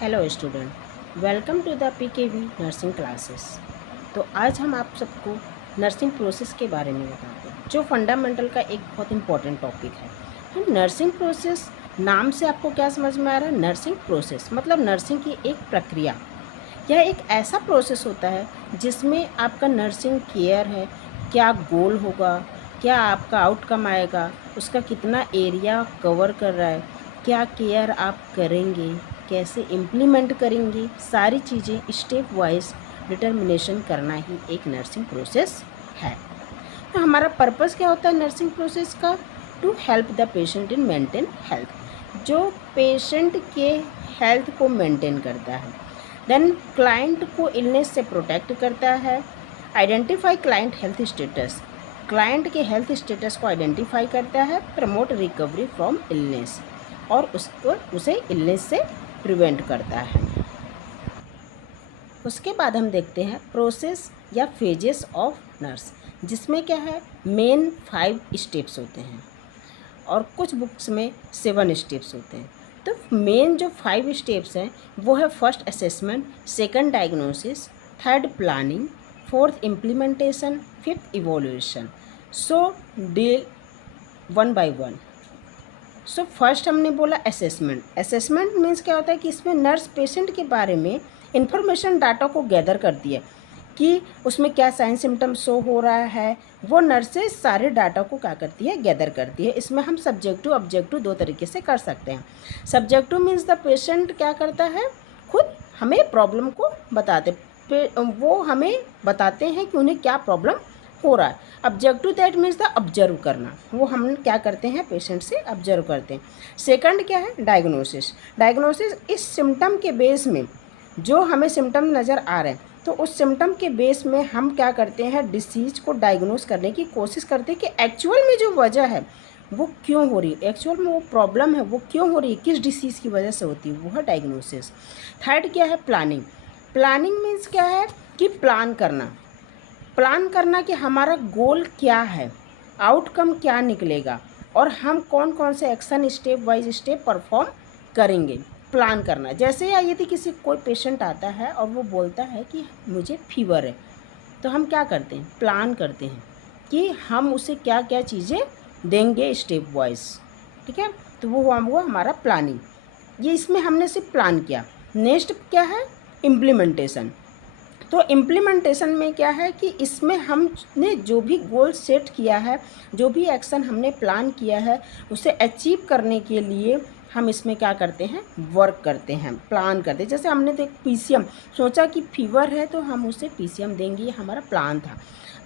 Hello student, welcome to the PKV nursing classes. तो आज हम आप सबको नर्सिंग प्रोसेस के बारे में बताते हैं, जो फंडामेंटल का एक बहुत इंपॉर्टेंट टॉपिक है। तो नर्सिंग प्रोसेस नाम से आपको क्या समझ में आ रहा है? नर्सिंग प्रोसेस मतलब नर्सिंग की एक प्रक्रिया। यह एक ऐसा प्रोसेस होता है जिसमें आपका नर्सिंग केयर है, क्या गोल होगा, क्या आपका आउटकम आएगा, उसका कितना एरिया कवर कर रहा है, क्या केयर आप करेंगे, कैसे इम्प्लीमेंट करेंगे, सारी चीज़ें स्टेप वाइज डिटर्मिनेशन करना ही एक नर्सिंग प्रोसेस है। तो हमारा पर्पस क्या होता है नर्सिंग प्रोसेस का? To help the patient in maintain health, जो पेशेंट के हेल्थ को मेंटेन करता है। देन क्लाइंट को इलनेस से प्रोटेक्ट करता है। Identify client health status, client के हेल्थ स्टेटस को आइडेंटिफाई करता है। प्रमोट रिकवरी फ्रॉम इलनेस, और उसे इलनेस से प्रिवेंट करता है। उसके बाद हम देखते हैं प्रोसेस या फेजेस ऑफ नर्स, जिसमें क्या है मेन 5 स्टेप्स होते हैं और कुछ बुक्स में 7 स्टेप्स होते हैं। तो मेन जो 5 स्टेप्स हैं वो है first assessment, second diagnosis, third planning, fourth implementation, fifth evolution. So deal one by one. So first हमने बोला असेसमेंट। असेसमेंट मीन्स क्या होता है कि इसमें नर्स पेशेंट के बारे में इंफॉर्मेशन डाटा को गैदर करती है कि उसमें क्या साइन सिम्टम शो हो रहा है। वो नर्सेज सारे डाटा को क्या करती है, गैदर करती है। इसमें हम सब्जेक्टिव ऑब्जेक्टिव 2 तरीके से कर सकते हैं। सब्जेक्टिव मीन्स द पेशेंट क्या करता है, खुद हमें प्रॉब्लम को बताते, वो हमें बताते हैं कि उन्हें क्या प्रॉब्लम हो रहा है। Objective that means the observe करना, वो हम क्या करते हैं, पेशेंट से ऑब्जर्व करते हैं। सेकंड क्या है, डायग्नोसिस। डायग्नोसिस इस सिम्टम के बेस में जो हमें सिम्टम नज़र आ रहे हैं, तो उस सिम्टम के बेस में हम क्या करते हैं, डिसीज़ को डायग्नोस करने की कोशिश करते हैं कि एक्चुअल में जो वजह है वो क्यों हो रही है, एक्चुअल में वो प्रॉब्लम है वो क्यों हो रही है, किस डिसीज़ की वजह से होती है, वो है डायग्नोसिस। थर्ड क्या है, प्लानिंग। प्लानिंग मीन्स क्या है कि प्लान करना, प्लान करना कि हमारा गोल क्या है, आउटकम क्या निकलेगा, और हम कौन कौन से action step wise step perform करेंगे। प्लान करना, जैसे यदि किसी कोई पेशेंट आता है और वो बोलता है कि मुझे फीवर है, तो हम क्या करते हैं, प्लान करते हैं कि हम उसे क्या क्या चीज़ें देंगे स्टेप वाइज। ठीक है, तो वो हुआ हमारा प्लानिंग। ये इसमें हमने सिर्फ प्लान किया। नेक्स्ट क्या है, इम्प्लीमेंटेशन। तो इम्प्लीमेंटेशन में क्या है कि इसमें हमने जो भी गोल सेट किया है, जो भी एक्शन हमने प्लान किया है, उसे अचीव करने के लिए हम इसमें क्या करते हैं, वर्क करते हैं, प्लान करते हैं। जैसे हमने देख पीसीएम सोचा कि फीवर है तो हम उसे पीसीएम देंगे, ये हमारा प्लान था।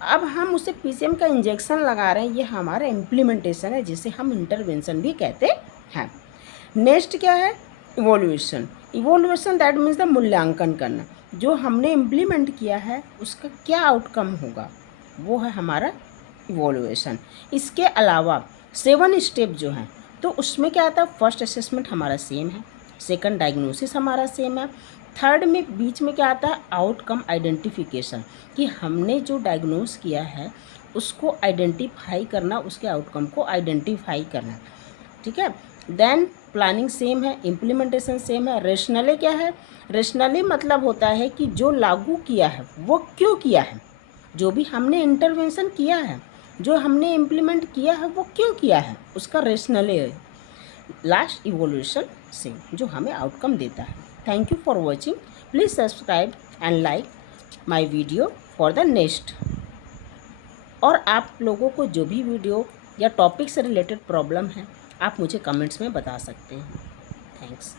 अब हम उसे पीसीएम का इंजेक्शन लगा रहे हैं, ये हमारा इम्प्लीमेंटेशन है, जिसे हम इंटरवेंशन भी कहते हैं। नेक्स्ट क्या है, evolution. Evolution that means the मूल्यांकन करना, जो हमने इम्प्लीमेंट किया है उसका क्या आउटकम होगा, वो है हमारा इवोल्यूशन। इसके अलावा 7 स्टेप जो हैं, तो उसमें क्या आता है, फर्स्ट असेसमेंट हमारा सेम है, सेकंड डायग्नोसिस हमारा सेम है, थर्ड में बीच में क्या आता है, आउटकम आइडेंटिफिकेशन, कि हमने जो डायग्नोस किया है उसको आइडेंटिफाई करना, उसके आउटकम को आइडेंटिफाई करना। ठीक है, देन प्लानिंग सेम है, इम्प्लीमेंटेशन सेम है। रेशनली क्या है, रेशनली मतलब होता है कि जो लागू किया है वो क्यों किया है, जो भी हमने इंटरवेंशन किया है, जो हमने इम्प्लीमेंट किया है वो क्यों किया है, उसका रेशनली है। लास्ट इवोल्यूशन सेम, जो हमें आउटकम देता है। Thank you for watching, please subscribe and like my video for the next. और आप लोगों को जो भी वीडियो या टॉपिक से रिलेटेड प्रॉब्लम है, आप मुझे कमेंट्स में बता सकते हैं। थैंक्स।